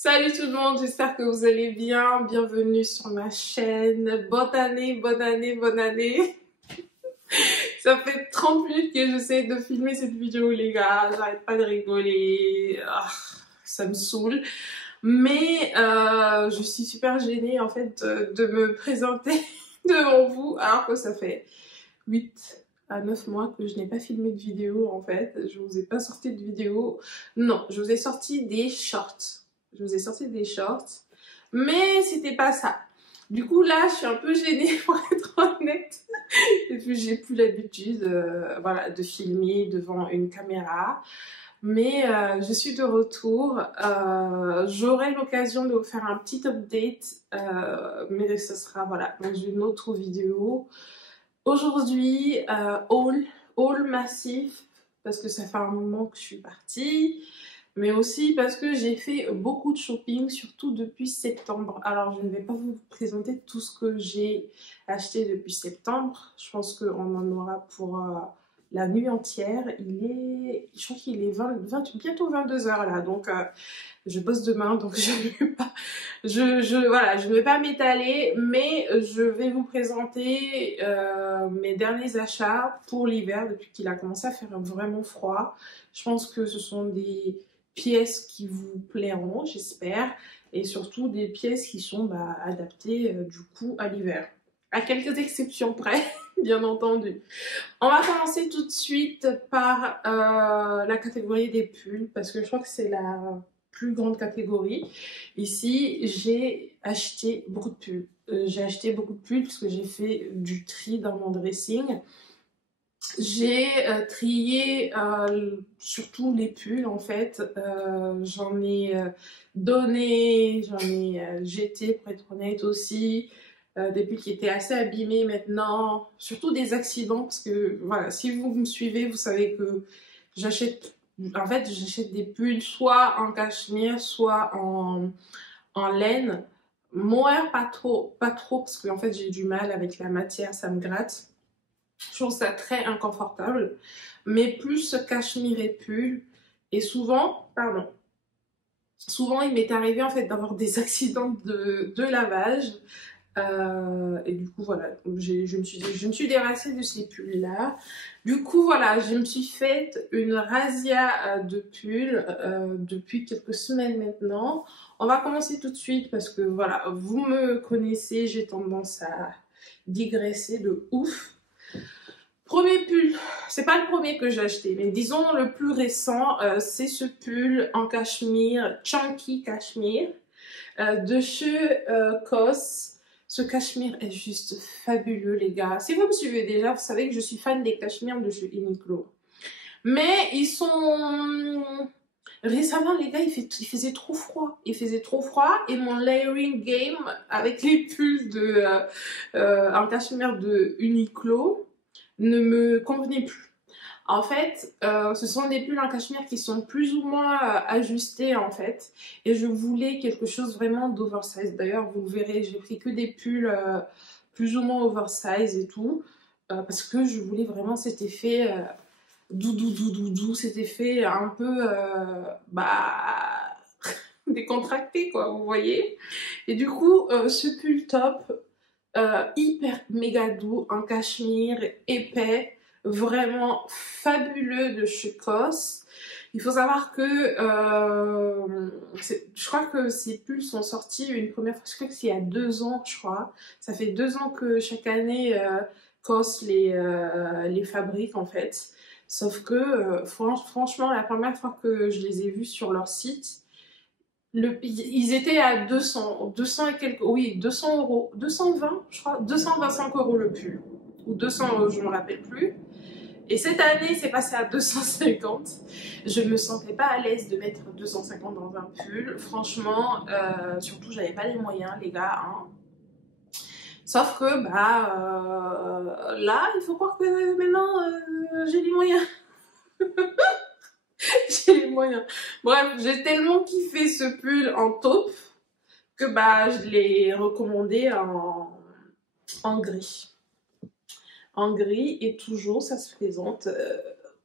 Salut tout le monde, j'espère que vous allez bien. Bienvenue sur ma chaîne. Bonne année, bonne année, bonne année. Ça fait 30 minutes que j'essaie de filmer cette vidéo, les gars. J'arrête pas de rigoler. Ça me saoule. Mais je suis super gênée en fait de me présenter devant vous alors que ça fait 8 à 9 mois que je n'ai pas filmé de vidéo en fait. Je vous ai pas sorti de vidéo. Non, je vous ai sorti des shorts. Je vous ai sorti des shorts, mais c'était pas ça. Du coup là, je suis un peu gênée pour être honnête. Et puis j'ai plus l'habitude voilà, de filmer devant une caméra. Mais je suis de retour. J'aurai l'occasion de vous faire un petit update, mais ce sera voilà, dans une autre vidéo. Aujourd'hui, haul massif, parce que ça fait un moment que je suis partie, mais aussi parce que j'ai fait beaucoup de shopping, surtout depuis septembre. Alors, je ne vais pas vous présenter tout ce que j'ai acheté depuis septembre. Je pense qu'on en aura pour la nuit entière. Je crois qu'il est bientôt 22 h là, donc je bosse demain, donc voilà, je ne vais pas m'étaler, mais je vais vous présenter mes derniers achats pour l'hiver, depuis qu'il a commencé à faire vraiment froid. Je pense que ce sont des pièces qui vous plairont, j'espère, et surtout des pièces qui sont adaptées du coup à l'hiver. À quelques exceptions près, bien entendu. On va commencer tout de suite par la catégorie des pulls, parce que je crois que c'est la plus grande catégorie. Ici, j'ai acheté beaucoup de pulls. J'ai acheté beaucoup de pulls parce que j'ai fait du tri dans mon dressing. J'ai trié surtout les pulls en fait. J'en ai donné, j'en ai jeté pour être honnête aussi. Des pulls qui étaient assez abîmés maintenant, surtout des accidents parce que voilà, si vous me suivez, vous savez que j'achète des pulls soit en cachemire, soit en laine. Mohair pas trop parce que en fait j'ai du mal avec la matière, ça me gratte. Je trouve ça très inconfortable, mais plus cachemire et pull. Et souvent, il m'est arrivé en fait d'avoir des accidents de lavage. Et du coup voilà, je me suis débarrassée de ces pulls là. Du coup voilà, je me suis faite une razzia de pulls depuis quelques semaines maintenant. On va commencer tout de suite parce que voilà, vous me connaissez, j'ai tendance à digresser de ouf. Premier pull, c'est pas le premier que j'ai acheté, mais disons le plus récent, c'est ce pull en cachemire, chunky cachemire, de chez COS. Ce cachemire est juste fabuleux, les gars. Si vous me suivez déjà, vous savez que je suis fan des cachemires de chez Uniqlo. Mais ils sont... Récemment, les gars, il faisait trop froid. Il faisait trop froid et mon layering game avec les pulls en cachemire de Uniqlo ne me convenait plus. En fait, ce sont des pulls en cachemire qui sont plus ou moins ajustés en fait. Et je voulais quelque chose vraiment d'oversize. D'ailleurs, vous verrez, j'ai pris que des pulls plus ou moins oversize et tout. Parce que je voulais vraiment cet effet doudou, cet effet un peu décontracté quoi, vous voyez. Et du coup, ce pull top hyper méga doux en cachemire épais, vraiment fabuleux de chez COS. Il faut savoir que je crois que ces pulls sont sortis une première fois, je crois que c'est il y a 2 ans, je crois. Ça fait 2 ans que chaque année COS les fabrique en fait. Sauf que franchement, la première fois que je les ai vus sur leur site, ils étaient à 200 et quelques, oui, 200 euros, 220, je crois, 225 euros le pull, ou 200 euros, je me rappelle plus. Et cette année, c'est passé à 250. Je me sentais pas à l'aise de mettre 250 dans un pull, franchement, surtout j'avais pas les moyens, les gars, hein. Sauf que, là, il faut croire que maintenant, j'ai les moyens. J'ai les moyens. Bref, j'ai tellement kiffé ce pull en taupe que je l'ai recommandé en gris. En gris, et toujours ça se présente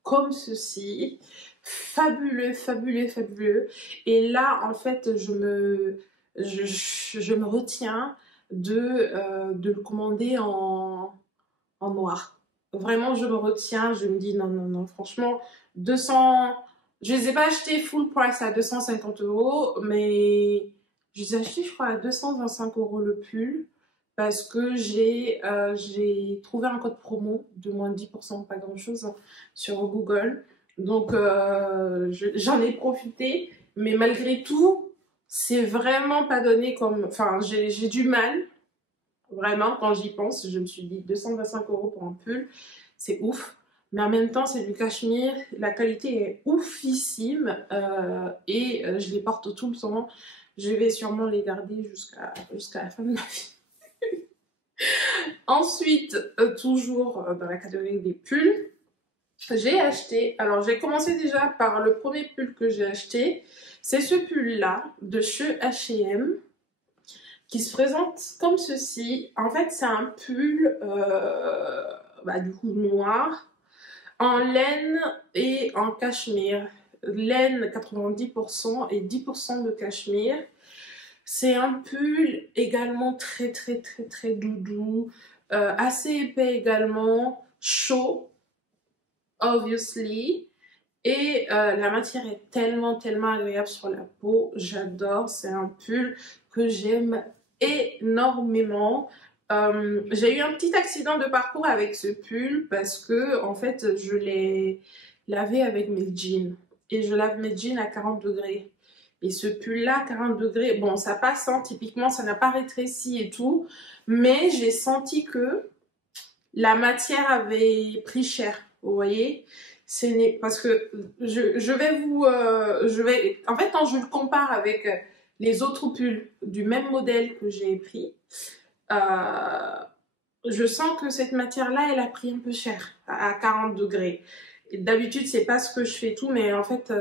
comme ceci. fabuleux, fabuleux, fabuleux. Et là, en fait, je me retiens de le commander en noir. Vraiment, je me retiens, je me dis non, non, non, franchement, 200, je les ai pas achetés full price à 250 €, mais je les ai achetés, je crois, à 225 € le pull, parce que j'ai trouvé un code promo de moins de 10%, pas grand-chose, hein, sur Google. Donc, j'en ai profité, mais malgré tout, c'est vraiment pas donné comme... Enfin, j'ai du mal. Vraiment, quand j'y pense, je me suis dit 225 € pour un pull, c'est ouf. Mais en même temps, c'est du cachemire, la qualité est oufissime et je les porte tout le temps. Je vais sûrement les garder jusqu'à la fin de ma vie. Ensuite, toujours dans la catégorie des pulls, j'ai acheté, alors j'ai commencé déjà par le premier pull que j'ai acheté, c'est ce pull-là de chez H&M, qui se présente comme ceci. En fait, c'est un pull du coup noir, en laine et en cachemire. Laine 90% et 10% de cachemire. C'est un pull également très très très très doudou, assez épais également, chaud, obviously. Et la matière est tellement tellement agréable sur la peau, j'adore, c'est un pull que j'aime énormément. J'ai eu un petit accident de parcours avec ce pull parce que en fait je l'ai lavé avec mes jeans et je lave mes jeans à 40 degrés. Et ce pull là 40 degrés, bon ça passe, hein, typiquement ça n'a pas rétréci et tout, mais j'ai senti que la matière avait pris cher, vous voyez. Parce que en fait quand je le compare avec les autres pulls du même modèle que j'ai pris, euh, je sens que cette matière-là, elle a pris un peu cher à 40 degrés. D'habitude, c'est pas ce que je fais tout, mais en fait,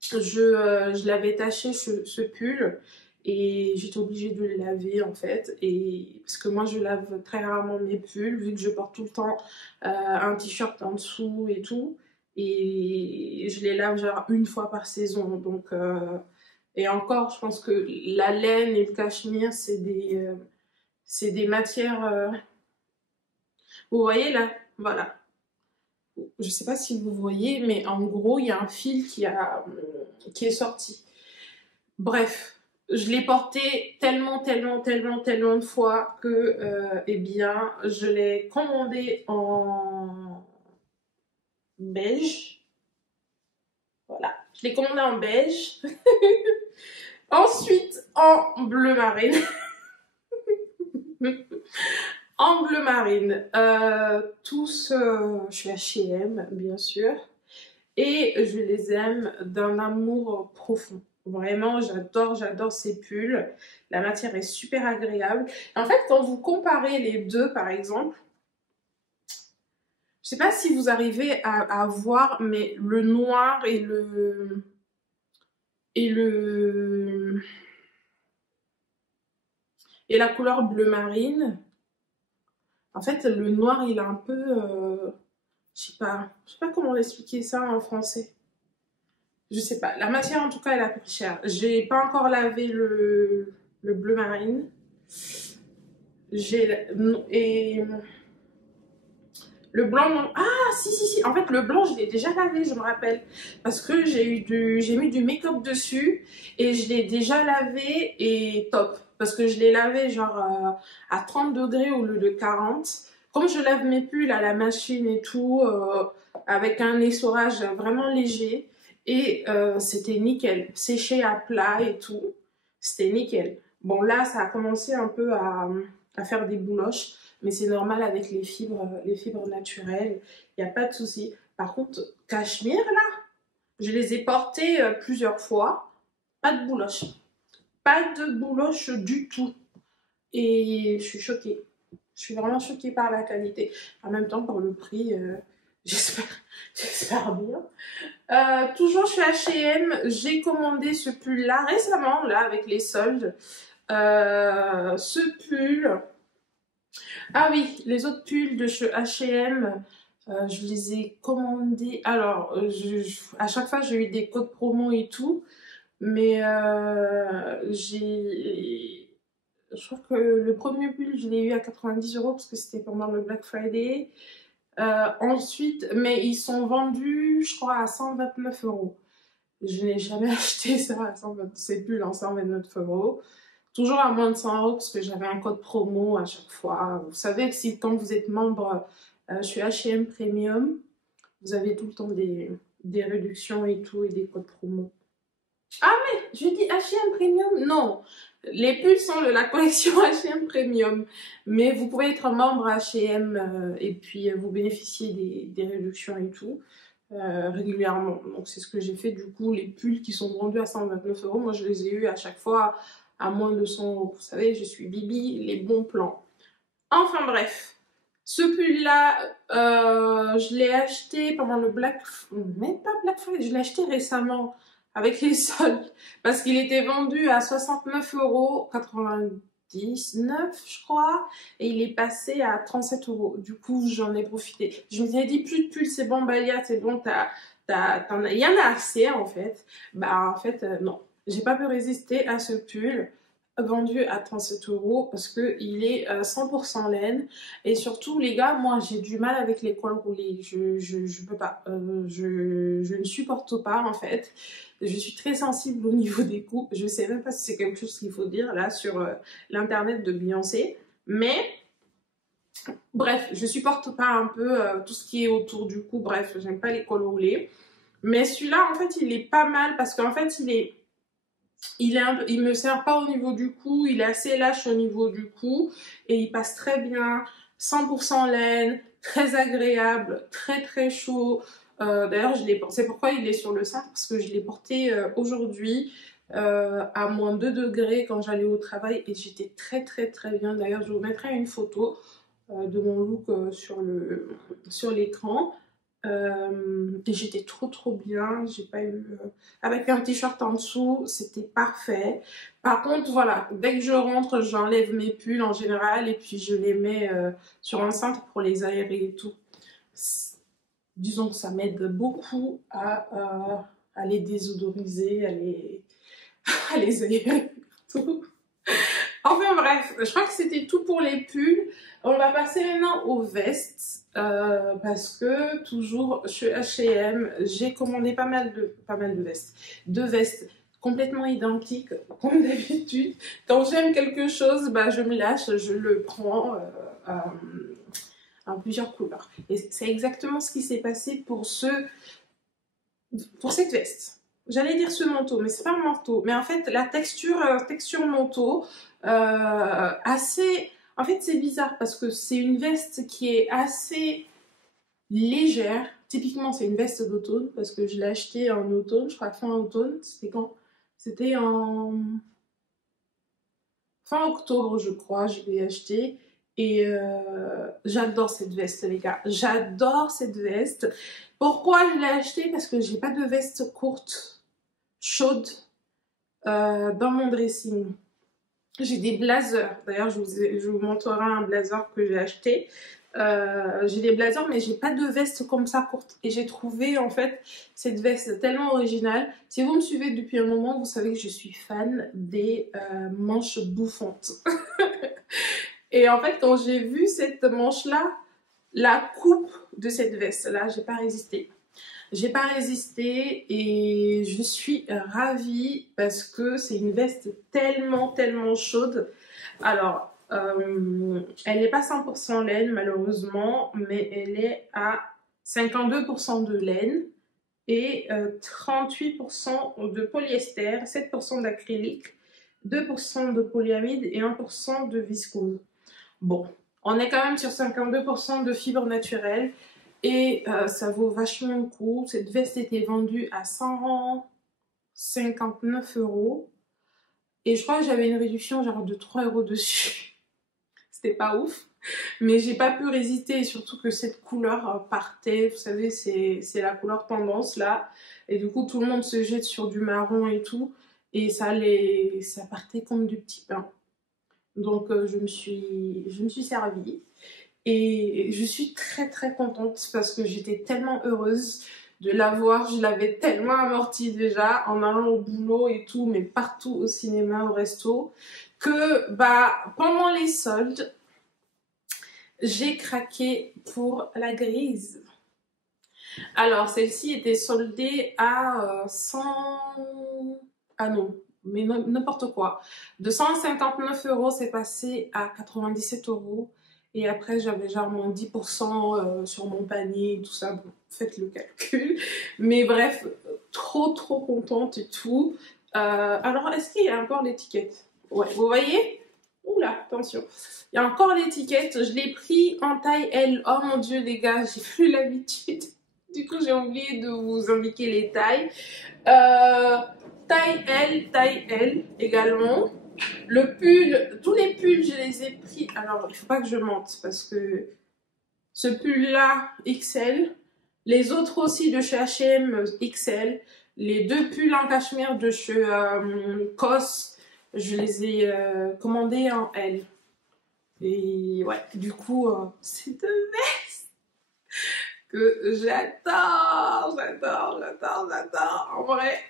je l'avais taché ce pull et j'étais obligée de le laver en fait. Et parce que moi, je lave très rarement mes pulls, vu que je porte tout le temps un t-shirt en dessous et tout. Et je les lave genre une fois par saison. Donc, et encore, je pense que la laine et le cachemire, c'est des matières. Vous voyez là, voilà. Je sais pas si vous voyez, mais en gros, il y a un fil qui est sorti. Bref, je l'ai porté tellement, tellement, tellement, tellement de fois que, eh bien, je l'ai commandé en beige. Voilà, je l'ai commandé en beige. Ensuite, en bleu marine. En bleu marine, tous, je suis H&M bien sûr, et je les aime d'un amour profond. Vraiment, j'adore, j'adore ces pulls. La matière est super agréable. En fait, quand vous comparez les deux, par exemple, je sais pas si vous arrivez à voir, mais le noir et la couleur bleu marine. En fait, le noir, il a un peu, je sais pas comment expliquer ça en français. Je sais pas. La matière, en tout cas, elle a pris cher. J'ai pas encore lavé le bleu marine. Et le blanc, non. Ah, si, si, si. En fait, le blanc, je l'ai déjà lavé, je me rappelle. Parce que j'ai mis du make-up dessus et je l'ai déjà lavé et top. Parce que je l'ai lavé genre à 30 degrés au lieu de 40. Comme je lave mes pulls à la machine et tout, avec un essorage vraiment léger. Et c'était nickel. Séché à plat et tout. C'était nickel. Bon, là, ça a commencé un peu à faire des bouloches. Mais c'est normal avec les fibres naturelles. Il n'y a pas de souci. Par contre, cachemire, là, je les ai portés plusieurs fois. Pas de bouloche. Pas de bouloche du tout. Et je suis choquée. Je suis vraiment choquée par la qualité. En même temps, pour le prix, j'espère, j'espère bien. Toujours chez H&M, j'ai commandé ce pull-là récemment, là, avec les soldes. Ce pull... Ah oui, les autres pulls de chez H&M, Je les ai commandés. Alors, à chaque fois, j'ai eu des codes promo et tout. Mais je crois que le premier pull, je l'ai eu à 90 € parce que c'était pendant le Black Friday. Ensuite, mais ils sont vendus, je crois, à 129 €. Je n'ai jamais acheté ça à 120, ces pulls en 129 €. Toujours à moins de 100 € parce que j'avais un code promo à chaque fois. Vous savez que si quand vous êtes membre, je suis H&M Premium, vous avez tout le temps des réductions et tout et des codes promo. Ah mais je dis H&M Premium? Non, les pulls sont de la collection H&M Premium, mais vous pouvez être membre H&M et puis vous bénéficiez des réductions et tout régulièrement. Donc c'est ce que j'ai fait. Du coup, les pulls qui sont vendus à 129 €, moi je les ai eu à chaque fois à moins de 100 €. Vous savez, je suis Bibi, les bons plans. Enfin bref, ce pull-là, je l'ai acheté pendant le même pas Black Friday, je l'ai acheté récemment avec les soldes parce qu'il était vendu à 69,99 € je crois et il est passé à 37 €. Du coup, j'en ai profité. Je me suis dit, plus de pull, c'est bon, Balia, c'est bon, il y en a assez en fait. Bah en fait, non. J'ai pas pu résister à ce pull vendu à 37 € parce que il est 100% laine et surtout les gars, moi j'ai du mal avec les cols roulés, je peux pas, je ne supporte pas en fait, je suis très sensible au niveau des coups, je sais même pas si c'est quelque chose qu'il faut dire là sur l'internet de Beyoncé, mais bref, je supporte pas un peu tout ce qui est autour du cou, bref, j'aime pas les cols roulés, mais celui-là en fait il est pas mal parce qu'en fait il me sert pas au niveau du cou, il est assez lâche au niveau du cou et il passe très bien, 100% laine, très agréable, très très chaud. D'ailleurs, c'est pourquoi il est sur le sein parce que je l'ai porté aujourd'hui à moins 2 degrés quand j'allais au travail et j'étais très très très bien. D'ailleurs, je vous mettrai une photo de mon look sur l'écran. Et j'étais trop bien, j'ai pas eu avec un t-shirt en dessous, c'était parfait. Par contre, voilà, dès que je rentre, j'enlève mes pulls en général et puis je les mets sur un cintre pour les aérer et tout. Disons que ça m'aide beaucoup à les désodoriser, à les aérer tout. Enfin bref, je crois que c'était tout pour les pulls. On va passer maintenant aux vestes parce que toujours chez H&M, j'ai commandé pas mal de vestes. Deux vestes complètement identiques comme d'habitude. Quand j'aime quelque chose, bah, je me lâche, je le prends en plusieurs couleurs. Et c'est exactement ce qui s'est passé pour cette veste. J'allais dire ce manteau, mais c'est pas un manteau. Mais en fait, la texture manteau, assez... En fait, c'est bizarre parce que c'est une veste qui est assez légère. Typiquement, c'est une veste d'automne parce que je l'ai achetée en automne, je crois fin automne. C'était quand? C'était en fin octobre, je crois, je l'ai achetée. Et j'adore cette veste, les gars. J'adore cette veste. Pourquoi je l'ai achetée? Parce que j'ai pas de veste courte, chaude, dans mon dressing. J'ai des blazers. D'ailleurs, je vous montrerai un blazer que j'ai acheté. J'ai des blazers, mais j'ai pas de veste comme ça courte. Et j'ai trouvé en fait cette veste tellement originale. Si vous me suivez depuis un moment, vous savez que je suis fan des manches bouffantes. Et en fait, quand j'ai vu cette manche-là, la coupe de cette veste-là, j'ai pas résisté. J'ai pas résisté et je suis ravie parce que c'est une veste tellement chaude. Alors, elle n'est pas 100% laine malheureusement, mais elle est à 52% de laine et 38% de polyester, 7% d'acrylique, 2% de polyamide et 1% de viscose. Bon, on est quand même sur 52% de fibres naturelles et ça vaut vachement le coup. Cette veste était vendue à 159 € et je crois que j'avais une réduction genre de 3 € dessus. C'était pas ouf, mais j'ai pas pu résister et surtout que cette couleur partait. Vous savez, c'est la couleur tendance là et du coup tout le monde se jette sur du marron et tout et ça partait comme du petit pain. Donc je me suis servie Et je suis très très contente parce que j'étais tellement heureuse de l'avoir. Je l'avais tellement amorti déjà en allant au boulot et tout, mais partout au cinéma, au resto, que bah pendant les soldes, j'ai craqué pour la grise. Alors, celle-ci était soldée à 100... Ah non, mais n'importe quoi. De 159 euros, c'est passé à 97 euros. Et après, j'avais genre moins 10% sur mon panier et tout ça. Bon, faites le calcul. Mais bref, trop trop contente et tout. Alors, est-ce qu'il y a encore l'étiquette? Ouais, vous voyez? Oula, attention. Il y a encore l'étiquette. Je l'ai pris en taille L. Oh mon dieu, les gars, j'ai plus l'habitude. Du coup, j'ai oublié de vous indiquer les tailles. Taille L également. Le pull, tous les pulls, je les ai pris. Alors, il ne faut pas que je mente parce que ce pull-là, XL. Les autres aussi de chez H&M, XL. Les deux pulls en cachemire de chez COS, je les ai commandés en L. Et ouais, du coup, c'est deux vestes que j'adore. En vrai,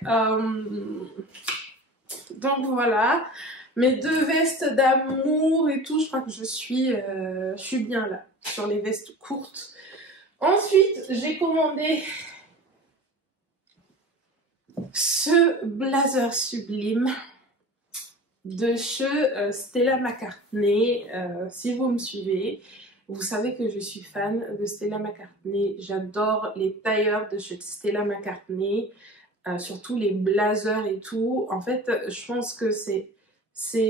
donc voilà, mes deux vestes d'amour et tout, je crois que je suis bien là, sur les vestes courtes. Ensuite, j'ai commandé ce blazer sublime de chez Stella McCartney. Si vous me suivez, vous savez que je suis fan de Stella McCartney. J'adore les tailleurs de chez Stella McCartney, surtout les blazers et tout. En fait, je pense que c'est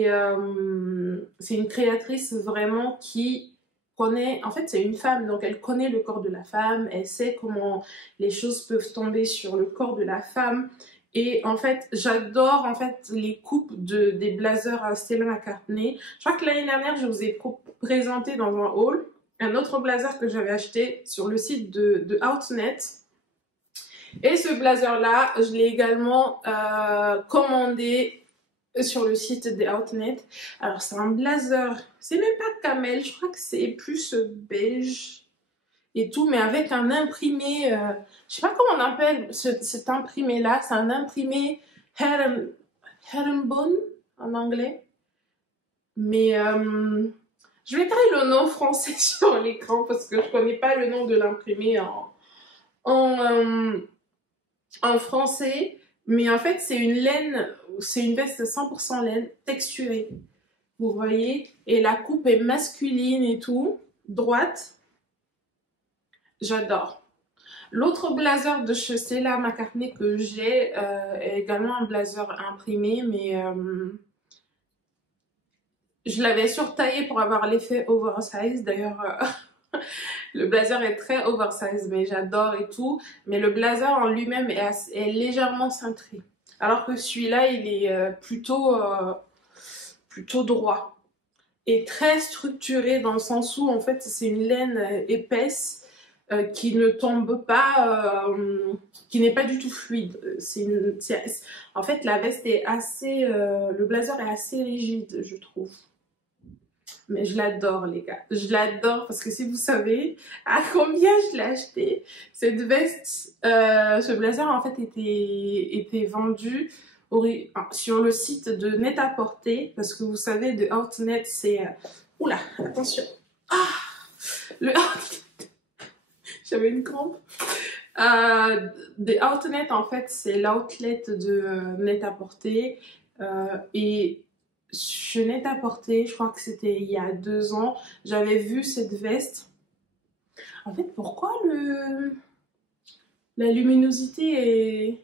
une créatrice vraiment qui connaît, en fait c'est une femme, donc elle connaît le corps de la femme, elle sait comment les choses peuvent tomber sur le corps de la femme. Et en fait, j'adore en fait les coupes des blazers à Stella McCartney. Je crois que l'année dernière, je vous ai présenté dans un haul un autre blazer que j'avais acheté sur le site de Outnet. Et ce blazer-là, je l'ai également commandé sur le site de Outnet. Alors, c'est un blazer, c'est même pas camel, je crois que c'est plus beige et tout, mais avec un imprimé, je sais pas comment on appelle cet imprimé-là, c'est un imprimé herringbone en anglais. Mais je vais créer le nom français sur l'écran parce que je connais pas le nom de l'imprimé en français. Mais en fait, c'est une laine, c'est une veste 100% laine texturée. Vous voyez? Et la coupe est masculine et tout, droite. J'adore. L'autre blazer de chez Stella McCartney que j'ai est également un blazer imprimé, mais je l'avais surtaillé pour avoir l'effet oversize. D'ailleurs, le blazer est très oversize, mais j'adore et tout. Mais le blazer en lui-même est légèrement cintré. Alors que celui-là, il est plutôt droit. Et très structuré dans le sens où, en fait, c'est une laine épaisse qui ne tombe pas, qui n'est pas du tout fluide. En fait, la veste est assez... le blazer est assez rigide, je trouve. Mais je l'adore, les gars. Je l'adore parce que si vous savez à combien je l'ai acheté, cette veste, ce blazer en fait était vendu sur le site de Net-à-Porter parce que vous savez, de Outnet, c'est... Oula, attention. Ah, le Outnet. J'avais une crampe. The Outnet, en fait, c'est l'outlet de Net-à-Porter. Et je Net-à-Porter, je crois que c'était il y a 2 ans, j'avais vu cette veste. En fait, pourquoi la luminosité est...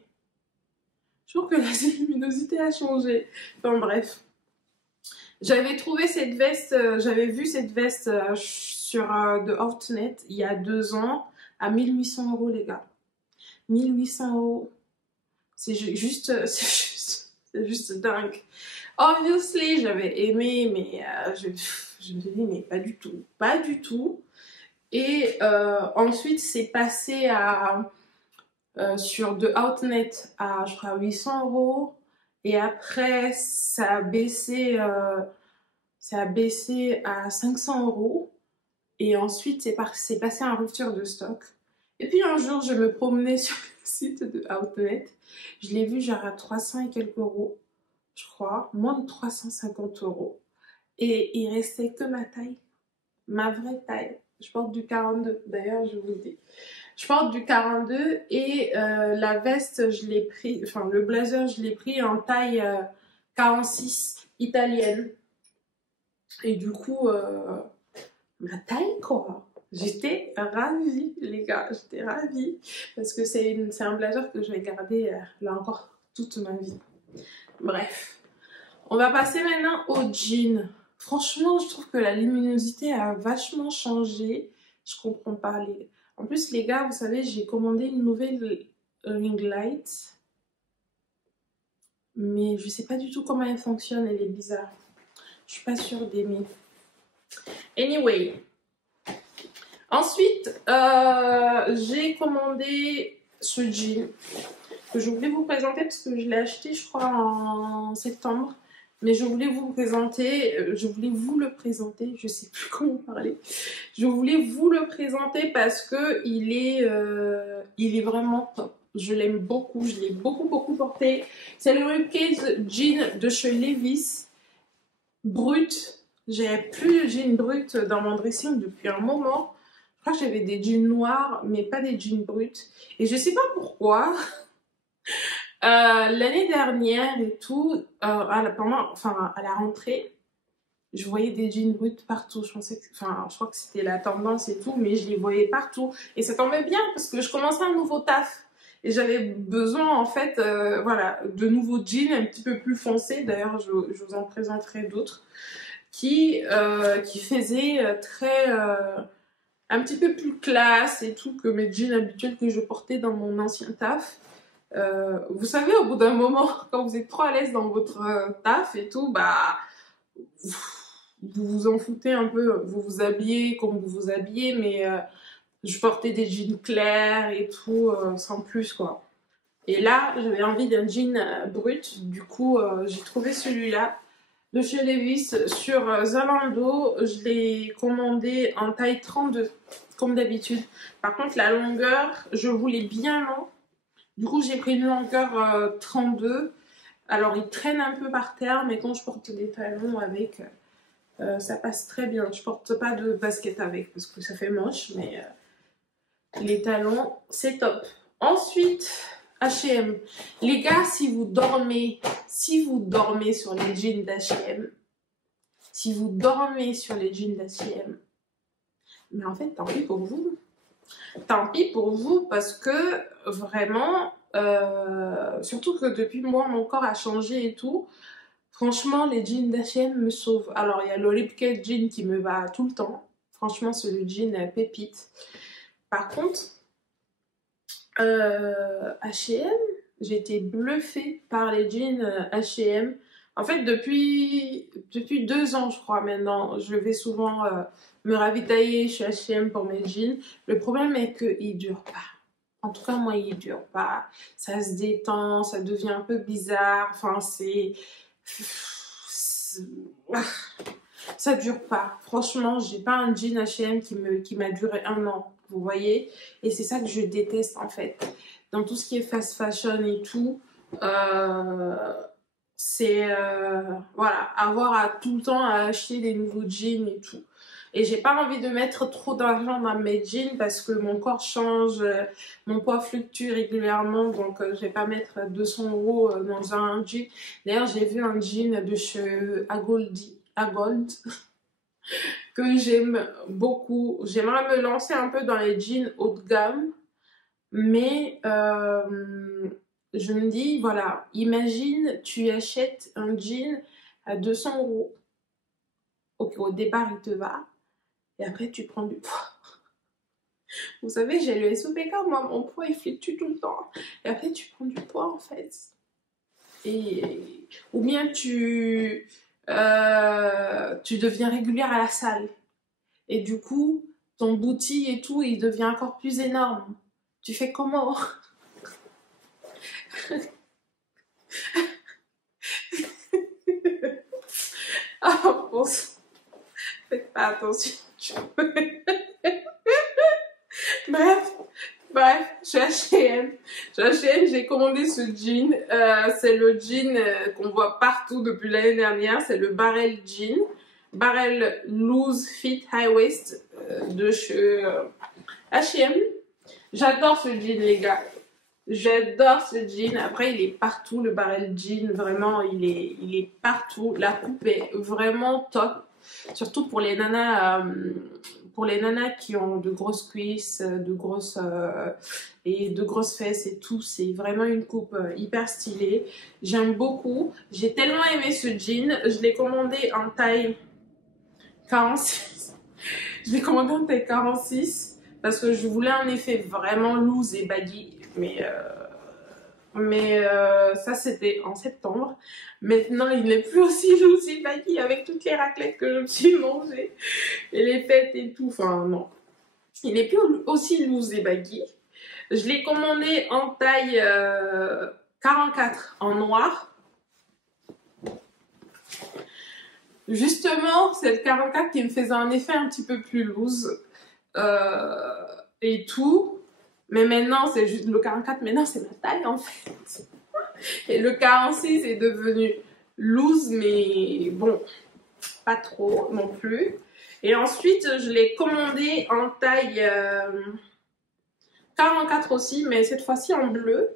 Je trouve que la luminosité a changé. Enfin bref. J'avais trouvé cette veste, j'avais vu cette veste sur The Outnet il y a 2 ans à 1800 euros, les gars. 1800 euros. C'est juste dingue. Obviously, j'avais aimé, mais je me suis dit, mais pas du tout. Pas du tout. Et ensuite, c'est passé sur The Outnet à, je crois, 800 euros. Et après, ça a baissé à 500 euros. Et ensuite, c'est passé en rupture de stock. Et puis un jour, je me promenais sur le site de Outlet. Je l'ai vu genre à 300 et quelques euros, je crois, moins de 350 euros. Et il restait que ma taille, ma vraie taille. Je porte du 42, d'ailleurs, je vous le dis. Je porte du 42 et la veste, je l'ai pris, enfin le blazer, je l'ai pris en taille 46 italienne. Et du coup, ma taille, quoi. J'étais ravie, les gars, j'étais ravie. Parce que c'est un blazer que je vais garder, là encore, toute ma vie. Bref. On va passer maintenant au jean. Franchement, je trouve que la luminosité a vachement changé. Je comprends pas. En plus, les gars, vous savez, j'ai commandé une nouvelle ring light. Mais je sais pas du tout comment elle fonctionne, elle est bizarre. Je suis pas sûre d'aimer. Anyway. Ensuite, j'ai commandé ce jean que je voulais vous présenter parce que je l'ai acheté, je crois, en septembre. Mais je voulais vous présenter, je voulais vous le présenter, je sais plus comment parler. Je voulais vous le présenter parce que il est vraiment top. Je l'aime beaucoup, je l'ai beaucoup porté. C'est le Ribcage jean de chez Levi's, brut. J'avais plus de jean brut dans mon dressing depuis un moment. Je crois que j'avais des jeans noirs, mais pas des jeans bruts. Et je sais pas pourquoi. L'année dernière et tout, à la rentrée, je voyais des jeans bruts partout. Je crois que c'était la tendance et tout, mais je les voyais partout. Et ça tombait bien parce que je commençais un nouveau taf. Et j'avais besoin, en fait, voilà, de nouveaux jeans un petit peu plus foncés. D'ailleurs, je vous en présenterai d'autres qui faisaient un petit peu plus classe et tout que mes jeans habituels que je portais dans mon ancien taf. Vous savez, au bout d'un moment, quand vous êtes trop à l'aise dans votre taf et tout, bah, vous vous en foutez un peu, vous vous habillez comme vous vous habillez, mais je portais des jeans clairs et tout, sans plus, quoi. Et là, j'avais envie d'un jean brut, du coup, j'ai trouvé celui-là de chez Levi's sur Zalando. Je l'ai commandé en taille 32, comme d'habitude. Par contre, la longueur, je voulais bien long. Du coup, j'ai pris une longueur 32. Alors, il traîne un peu par terre, mais quand je porte des talons avec, ça passe très bien. Je porte pas de basket avec parce que ça fait moche, mais les talons, c'est top. Ensuite, H&M. Les gars, si vous dormez sur les jeans d'H&M, mais en fait, tant pis pour vous. Tant pis pour vous parce que vraiment, surtout que depuis moi, mon corps a changé et tout. Franchement, les jeans d'H&M me sauvent. Alors, il y a le Ribcage jean qui me va tout le temps. Franchement, c'est le jean pépite. Par contre, H&M, j'ai été bluffée par les jeans H&M. En fait, depuis 2 ans, je crois maintenant, je vais souvent me ravitailler chez H&M pour mes jeans. Le problème est qu'ils ne durent pas. En tout cas, moi, ils ne durent pas. Ça se détend, ça devient un peu bizarre. Enfin, ça dure pas. Franchement, j'ai pas un jean H&M qui m'a duré 1 an, vous voyez. Et c'est ça que je déteste en fait. Dans tout ce qui est fast fashion et tout, c'est voilà, avoir à tout le temps à acheter des nouveaux jeans et tout. Et j'ai pas envie de mettre trop d'argent dans mes jeans parce que mon corps change, mon poids fluctue régulièrement, donc je vais pas mettre 200 euros dans un jean. D'ailleurs, j'ai vu un jean de chez Agold que j'aime beaucoup. J'aimerais me lancer un peu dans les jeans haut de gamme, mais je me dis, voilà, imagine, tu achètes un jean à 200 euros. Ok, au départ, il te va. Et après, tu prends du poids. Vous savez, j'ai le SOPK, moi, mon poids, il fluctue tout le temps. Et après, tu prends du poids, en fait. Ou bien tu deviens régulière à la salle. Et du coup, ton booty et tout, il devient encore plus énorme. Tu fais comment? Ah, bon, faites pas attention. Bref, bref, je suis H&M. Je suis H&M, j'ai commandé ce jean. C'est le jean qu'on voit partout depuis l'année dernière. C'est le Barrel Jean. Barrel Loose Fit High Waist de chez H&M. J'adore ce jean, les gars. J'adore ce jean. Après, il est partout, le Barrel Jean. Vraiment, il est partout. La coupe est vraiment top. Surtout pour les nanas... pour les nanas qui ont de grosses cuisses, de grosses fesses et tout, c'est vraiment une coupe hyper stylée. J'aime beaucoup. J'ai tellement aimé ce jean. Je l'ai commandé en taille 46. Je l'ai commandé en taille 46 parce que je voulais un effet vraiment loose et baggy. Mais ça, c'était en septembre. Maintenant, il n'est plus aussi loose et baggy avec toutes les raclettes que je me suis mangées et les fêtes et tout. Enfin, non. Il n'est plus aussi loose et baggy. Je l'ai commandé en taille 44 en noir. Justement, c'est le 44 qui me faisait un effet un petit peu plus loose et tout. Mais maintenant, c'est juste le 44, maintenant c'est ma taille en fait. Et le 46 est devenu loose, mais bon, pas trop non plus. Et ensuite, je l'ai commandé en taille 44 aussi, mais cette fois-ci en bleu.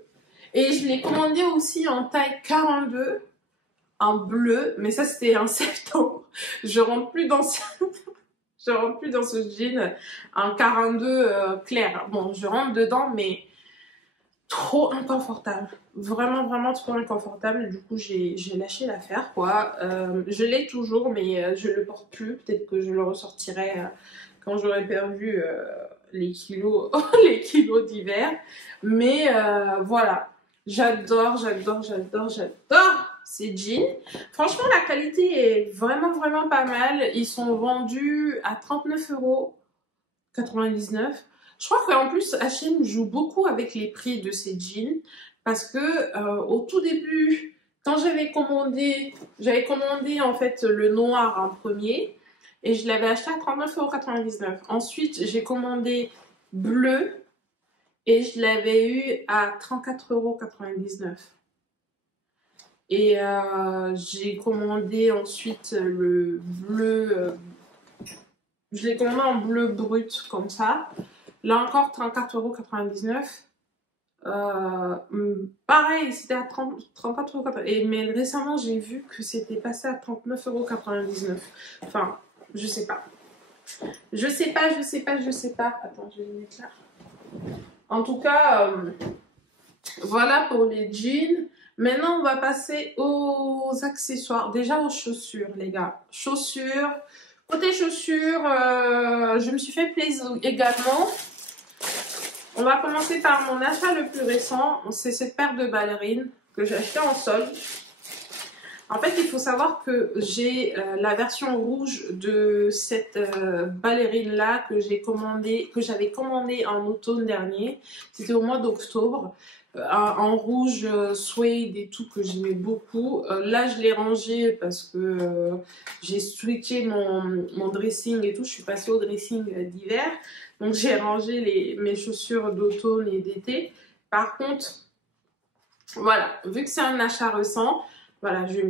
Et je l'ai commandé aussi en taille 42 en bleu, mais ça c'était en septembre. Je rentre plus dans ce... je rentre plus dans ce jean en 42 clair. Bon, je rentre dedans, mais trop inconfortable. Vraiment, vraiment trop inconfortable. Du coup, j'ai lâché l'affaire, quoi. Je l'ai toujours, mais je le porte plus. Peut-être que je le ressortirai quand j'aurai perdu les kilos, les kilos d'hiver. Mais voilà. J'adore, j'adore, j'adore, j'adore ces jeans. Franchement, la qualité est vraiment, vraiment pas mal. Ils sont vendus à 39,99 €. Je crois qu'en plus, H&M joue beaucoup avec les prix de ces jeans parce que au tout début, quand j'avais commandé en fait le noir en premier et je l'avais acheté à 39,99 €. Ensuite, j'ai commandé bleu et je l'avais eu à 34,99 €. Et j'ai commandé ensuite le bleu, je l'ai commandé en bleu brut comme ça. Là encore, 34,99 €. Pareil, c'était à 34,99 €. Mais récemment, j'ai vu que c'était passé à 39,99 €. Enfin, je sais pas. Je sais pas. Attends, je vais le mettre là. En tout cas, voilà pour les jeans. Maintenant, on va passer aux accessoires. Déjà aux chaussures, les gars. Chaussures. Côté chaussures, je me suis fait plaisir également. On va commencer par mon achat le plus récent. C'est cette paire de ballerines que j'ai acheté en solde. En fait, il faut savoir que j'ai la version rouge de cette ballerine-là que j'avais commandée en automne dernier. C'était au mois d'octobre. En rouge suede et tout que j'aimais beaucoup. Là, je l'ai rangé parce que j'ai switché mon dressing et tout. Je suis passée au dressing d'hiver. Donc, j'ai rangé mes chaussures d'automne et d'été. Par contre, voilà, vu que c'est un achat récent, voilà, je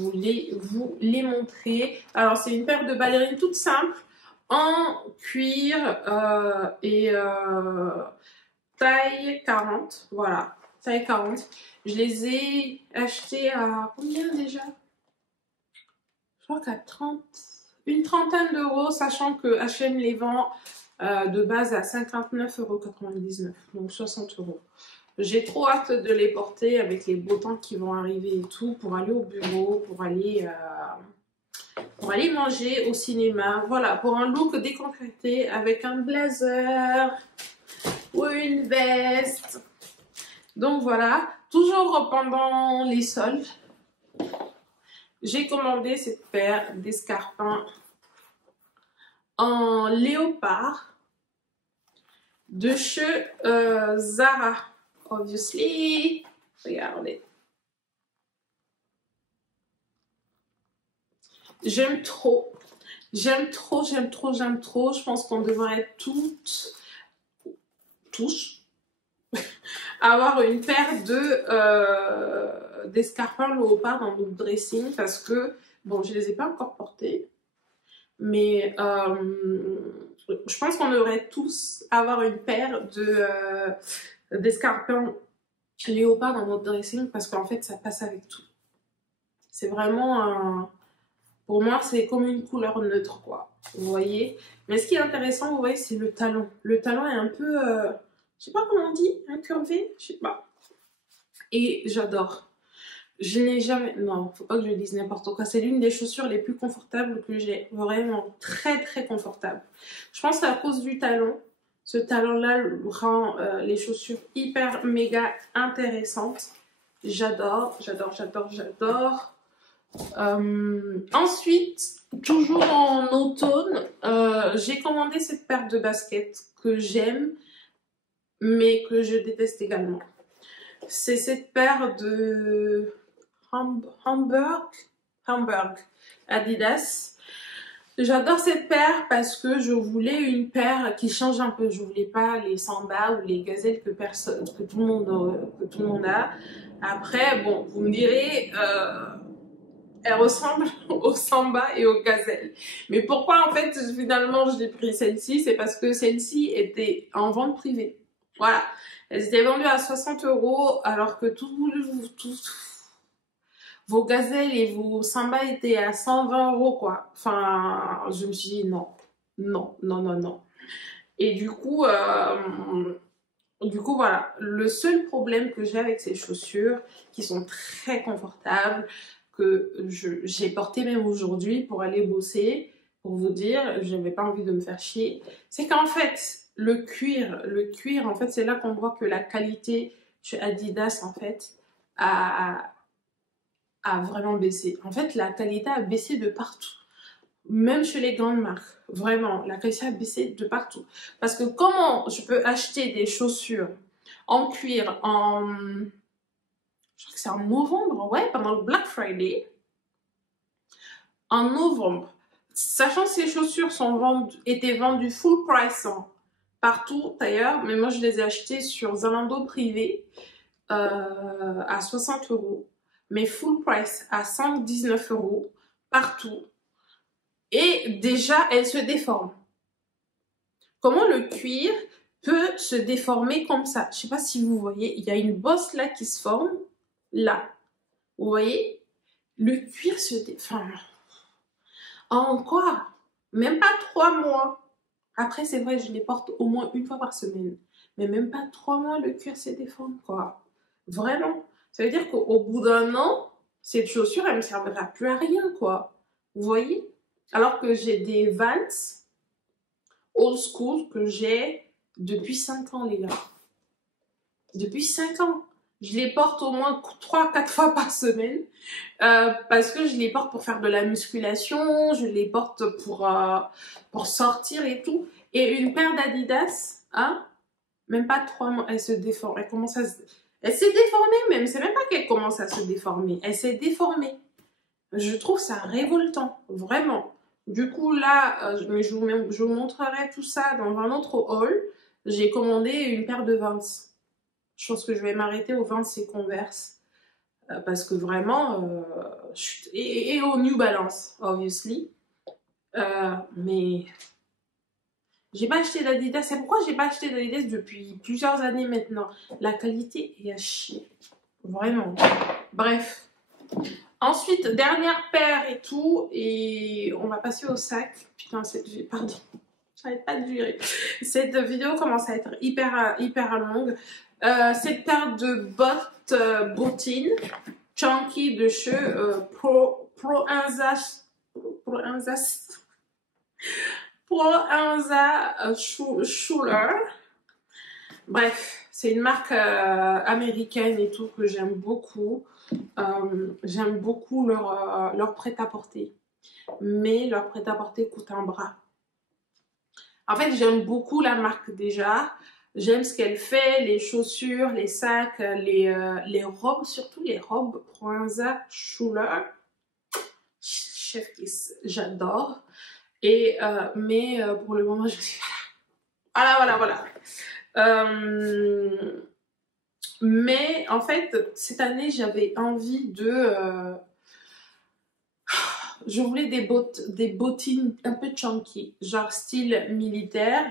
voulais vous les montrer. Alors, c'est une paire de ballerines toute simple en cuir et taille 40. Voilà, taille 40. Je les ai achetées à combien déjà? Je crois qu'à une trentaine d'euros, sachant que H&M les vend de base à 59,99 €, donc 60 €. J'ai trop hâte de les porter avec les beaux temps qui vont arriver et tout, pour aller au bureau, pour aller manger au cinéma. Voilà, pour un look décontracté avec un blazer ou une veste. Donc voilà, toujours pendant les soldes, j'ai commandé cette paire d'escarpins en léopard de chez Zara. Obviously, regardez. J'aime trop. Je pense qu'on devrait toutes tous avoir une paire d'escarpins léopard dans notre dressing parce que, bon, je les ai pas encore portés, mais je pense qu'on devrait tous avoir une paire d'escarpins léopard dans notre dressing parce qu'en fait, ça passe avec tout. C'est vraiment un... Pour moi, c'est comme une couleur neutre, quoi. Vous voyez? Mais ce qui est intéressant, vous voyez, c'est le talon. Le talon est un peu... je sais pas comment on dit, incurvé, je sais pas. Et j'adore. Je n'ai jamais... Non, faut pas que je dise n'importe quoi. C'est l'une des chaussures les plus confortables que j'ai. Vraiment très, très confortable. Je pense que c'est à cause du talon. Ce talon-là rend les chaussures hyper, méga intéressantes. J'adore, j'adore, j'adore, j'adore. Ensuite, toujours en automne, j'ai commandé cette paire de baskets que j'aime, mais que je déteste également. C'est cette paire de Hamburg Adidas. J'adore cette paire parce que je voulais une paire qui change un peu. Je voulais pas les Samba ou les gazelles que tout le monde a. Après, bon, vous me direz, elle ressemble au Samba et au gazelle. Mais pourquoi en fait finalement je l'ai pris celle-ci? C'est parce que celle-ci était en vente privée. Voilà. Elles étaient vendues à 60 € alors que tous vos gazelles et vos Samba étaient à 120 € quoi. Enfin, je me suis dit non, non, non, non, non. Et du coup voilà. Le seul problème que j'ai avec ces chaussures, qui sont très confortables, que j'ai porté même aujourd'hui pour aller bosser, pour vous dire, je n'avais pas envie de me faire chier, c'est qu'en fait, le cuir, en fait, c'est là qu'on voit que la qualité chez Adidas, en fait, a vraiment baissé. En fait, la qualité a baissé de partout. Même chez les grandes marques. Vraiment, la qualité a baissé de partout. Parce que comment je peux acheter des chaussures en cuir je crois que c'est en novembre, ouais, pendant le Black Friday. En novembre, sachant que ces chaussures étaient vendues full price partout d'ailleurs, mais moi je les ai achetées sur Zalando privé à 60 €, mais full price à 119 € partout. Et déjà, elles se déforment. Comment le cuir peut se déformer comme ça? Je ne sais pas si vous voyez, il y a une bosse là qui se forme, là. Vous voyez? Le cuir se déforme. En quoi? Même pas 3 mois. Après, c'est vrai, je les porte au moins une fois par semaine. Mais même pas 3 mois, le cuir se déforme, quoi. Vraiment. Ça veut dire qu'au bout d'un an, cette chaussure, elle ne me servira plus à rien, quoi. Vous voyez? Alors que j'ai des Vans old school que j'ai depuis 5 ans, les gars. Depuis 5 ans. Je les porte au moins 3-4 fois par semaine parce que je les porte pour faire de la musculation, je les porte pour sortir et tout. Et une paire d'Adidas, hein, même pas 3 mois, elle se déforme. Elle s'est déformée même, c'est même pas qu'elle commence à se déformer, elle s'est déformée. Je trouve ça révoltant, vraiment. Du coup là, mais je vous montrerai tout ça dans un autre haul. J'ai commandé une paire de Vans. Je pense que je vais m'arrêter aux Vans et Converse parce que vraiment et au New Balance obviously mais j'ai pas acheté d'Adidas. C'est pourquoi j'ai pas acheté d'Adidas depuis plusieurs années maintenant. La qualité est à chier, vraiment. Bref, ensuite dernière paire et tout, et on va passer au sac. Putain, pardon, j'arrête pas de virer. Cette vidéo commence à être hyper longue. Cette paire de bottines chunky de chez Pro Schuler. Bref, c'est une marque américaine et tout que j'aime beaucoup. J'aime beaucoup leur prêt-à-porter. Mais leur prêt-à-porter coûte un bras. En fait, j'aime beaucoup la marque déjà. J'aime ce qu'elle fait, les chaussures, les sacs, les robes, surtout les robes Proenza Schuler. Chef kiss, j'adore. Et mais pour le moment, je suis voilà. Mais en fait, cette année, j'avais envie de... je voulais des bottines un peu chunky, genre style militaire.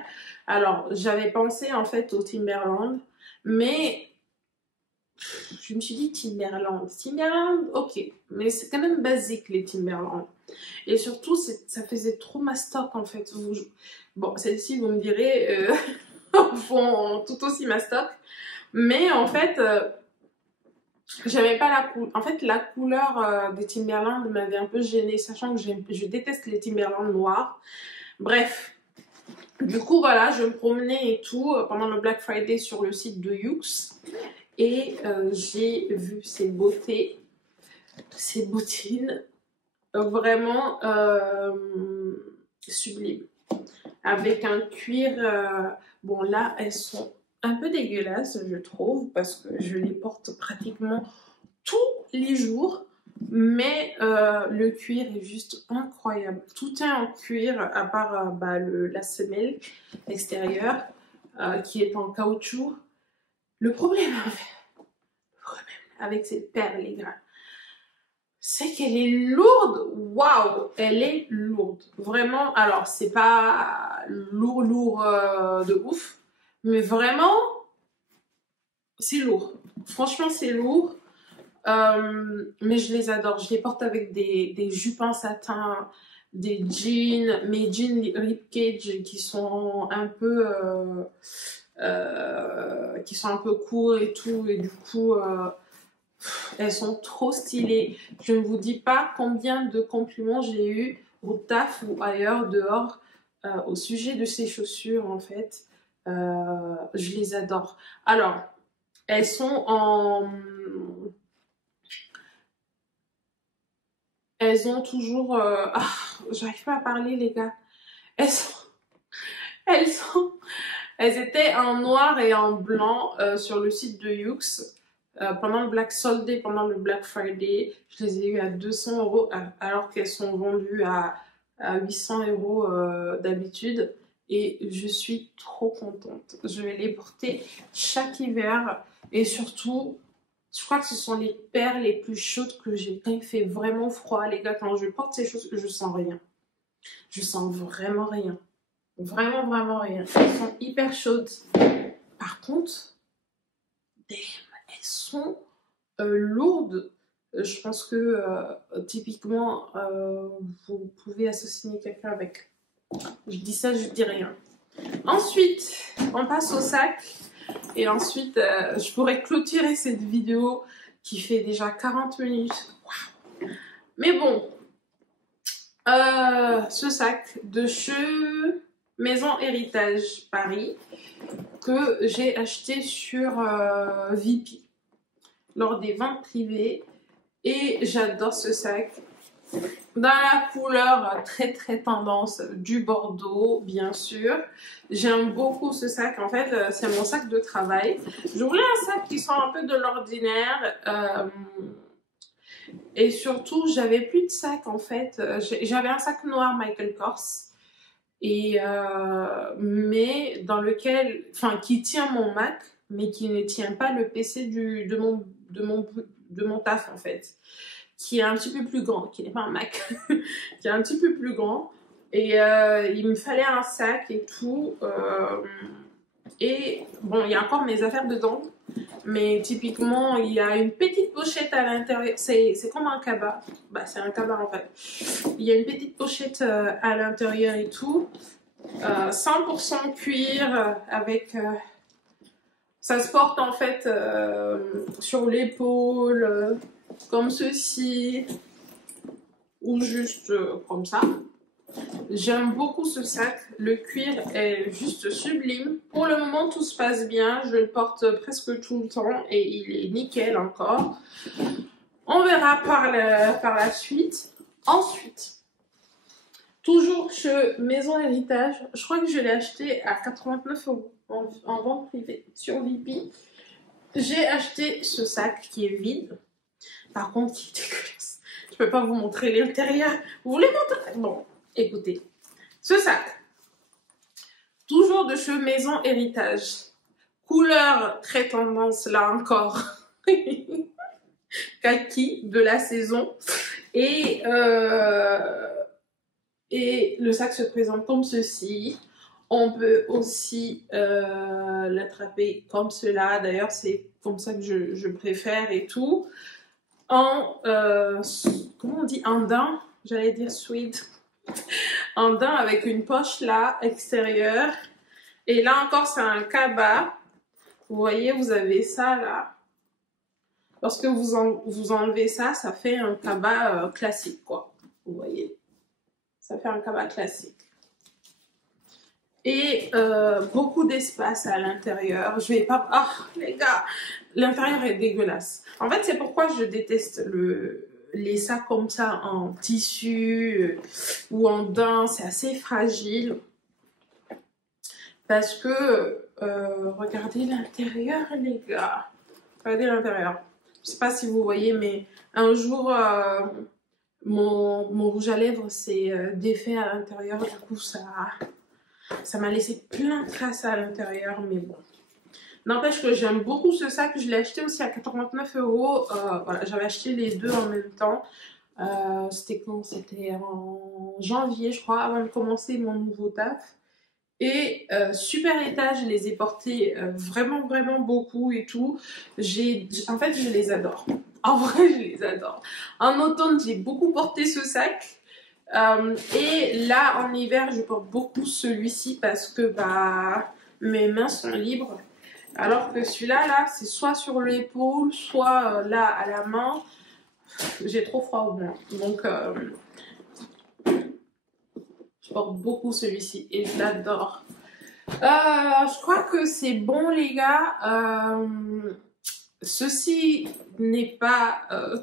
Alors, j'avais pensé en fait au Timberland, mais je me suis dit Timberland. Timberland, ok, mais c'est quand même basique les Timberland. Et surtout, ça faisait trop mastoc en fait. Bon, celle-ci, vous me direz, font tout aussi mastoc. Mais en fait, j'aimais pas la couleur. En fait, la couleur des Timberland m'avait un peu gênée, sachant que je déteste les Timberland noirs. Bref, du coup, voilà, je me promenais et tout pendant le Black Friday sur le site de Yoox. Et j'ai vu ces beautés, ces bottines vraiment sublimes. Avec un cuir, bon là, elles sont un peu dégueulasses, je trouve, parce que je les porte pratiquement tous les jours. Mais le cuir est juste incroyable. Tout est en cuir, à part la semelle extérieure, qui est en caoutchouc. Le problème avec cette paire, les gars, c'est qu'elle est lourde. Waouh, elle est lourde. Vraiment, alors c'est pas lourd de ouf, mais vraiment, c'est lourd. Franchement, c'est lourd. Mais je les adore. Je les porte avec des jupes en satin, des jeans, mes jeans ribcage qui sont un peu courts et tout, et du coup elles sont trop stylées. Je ne vous dis pas combien de compliments j'ai eu au taf ou ailleurs dehors au sujet de ces chaussures en fait. Je les adore. Alors elles sont en... Elles ont toujours... j'arrive pas à parler les gars. Elles sont... Elles sont... Elles étaient en noir et en blanc sur le site de Yoox. Pendant le Black Soldé, pendant le Black Friday, je les ai eues à 200 € alors qu'elles sont vendues à 800 € d'habitude. Et je suis trop contente. Je vais les porter chaque hiver. Et surtout, je crois que ce sont les paires les plus chaudes que j'ai. Quand il fait vraiment froid, les gars, quand je porte ces choses, je sens rien. Je sens vraiment rien. Vraiment, vraiment rien. Elles sont hyper chaudes. Par contre, elles sont lourdes. Je pense que typiquement, vous pouvez associer quelqu'un avec. Je dis ça, je dis rien. Ensuite, on passe au sac. Et ensuite, je pourrais clôturer cette vidéo qui fait déjà 40 minutes. Wow. Mais bon, ce sac de chez Maison Héritage Paris que j'ai acheté sur Vipi lors des ventes privées. Et j'adore ce sac. Dans la couleur très très tendance du Bordeaux, bien sûr. J'aime beaucoup ce sac. En fait, c'est mon sac de travail. Je voulais un sac qui soit un peu de l'ordinaire. Et surtout, j'avais plus de sac en fait. J'avais un sac noir Michael Kors. Mais dans lequel, enfin, qui tient mon Mac, mais qui ne tient pas le PC de mon taf en fait. Qui est un petit peu plus grand, qui n'est pas un Mac, qui est un petit peu plus grand. Et il me fallait un sac et tout. Et bon, il y a encore mes affaires dedans. Mais typiquement, il y a une petite pochette à l'intérieur. C'est comme un cabas. Bah, c'est un cabas en fait. Il y a une petite pochette à l'intérieur et tout. 100% cuir avec... ça se porte en fait sur l'épaule. Comme ceci, ou juste comme ça. J'aime beaucoup ce sac, le cuir est juste sublime. Pour le moment tout se passe bien, je le porte presque tout le temps et il est nickel encore. On verra par la suite. Ensuite, toujours chez Maison Héritage, je crois que je l'ai acheté à 89 € en vente privée sur Vipi. J'ai acheté ce sac qui est vide. Par contre, qui est dégueulasse. Je peux pas vous montrer l'intérieur. Vous voulez montrer? Bon, écoutez. Ce sac, toujours de chez Maison Héritage. Couleur très tendance, là encore, kaki de la saison. Et le sac se présente comme ceci. On peut aussi l'attraper comme cela. D'ailleurs, c'est comme ça que je préfère et tout. En, comment on dit, en daim, j'allais dire suede. En daim avec une poche là, extérieure. Et là encore, c'est un cabas. Vous voyez, vous avez ça là. Lorsque vous enlevez ça, ça fait un cabas classique, quoi. Vous voyez, ça fait un cabas classique. Et beaucoup d'espace à l'intérieur. Je vais pas... Ah, les gars, l'intérieur est dégueulasse. En fait, c'est pourquoi je déteste les sacs comme ça en tissu ou en daim. C'est assez fragile. Parce que, regardez l'intérieur, les gars. Regardez l'intérieur. Je sais pas si vous voyez, mais un jour, mon rouge à lèvres s'est défait à l'intérieur. Du coup, ça m'a laissé plein de traces à l'intérieur, mais bon. N'empêche que j'aime beaucoup ce sac. Je l'ai acheté aussi à 89 €. Voilà, j'avais acheté les deux en même temps. C'était quand? C'était en janvier, je crois, avant de commencer mon nouveau taf. Et super état, je les ai portés vraiment, vraiment beaucoup et tout. En fait, je les adore. En vrai, je les adore. En automne, j'ai beaucoup porté ce sac. Et là, en hiver, je porte beaucoup celui-ci parce que bah, mes mains sont libres. Alors que celui-là, là, c'est soit sur l'épaule, soit là, à la main. J'ai trop froid au moins. Donc, je porte beaucoup celui-ci et je l'adore. Je crois que c'est bon, les gars. Ceci n'est pas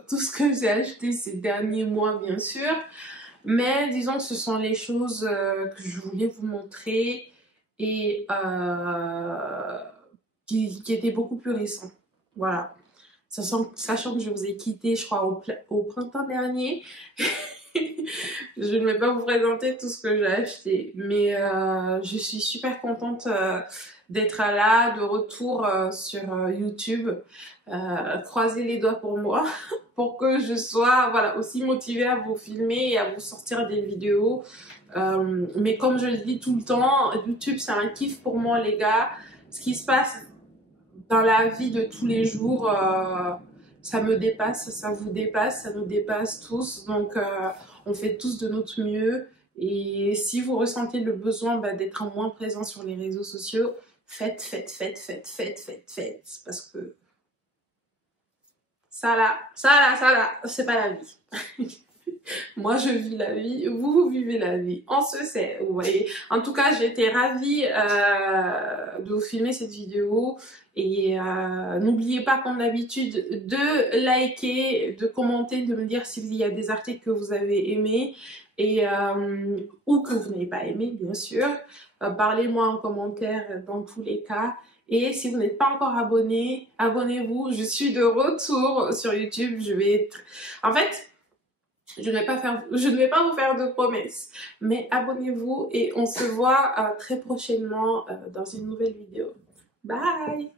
tout ce que j'ai acheté ces derniers mois, bien sûr. Mais disons que ce sont les choses que je voulais vous montrer et qui étaient beaucoup plus récents. Voilà. Sachant que je vous ai quitté, je crois, au printemps dernier. Je ne vais pas vous présenter tout ce que j'ai acheté, mais je suis super contente d'être là, de retour sur YouTube. Croisez les doigts pour moi, pour que je sois voilà, aussi motivée à vous filmer et à vous sortir des vidéos. Mais comme je le dis tout le temps, YouTube c'est un kiff pour moi, les gars. Ce qui se passe dans la vie de tous les jours, ça me dépasse, ça vous dépasse, ça nous dépasse tous. Donc, on fait tous de notre mieux. Et si vous ressentez le besoin d'être moins présent sur les réseaux sociaux, faites. Parce que ça là, c'est pas la vie. Moi, je vis la vie, vous vivez la vie. On se sait, vous voyez. En tout cas, j'ai été ravie de vous filmer cette vidéo. Et n'oubliez pas, comme d'habitude, de liker, de commenter, de me dire s'il y a des articles que vous avez aimés et, ou que vous n'avez pas aimé, bien sûr. Parlez-moi en commentaire dans tous les cas. Et si vous n'êtes pas encore abonné, abonnez-vous. Je suis de retour sur YouTube. Je vais être... En fait... je ne vais pas vous faire de promesses, mais abonnez-vous et on se voit très prochainement dans une nouvelle vidéo. Bye!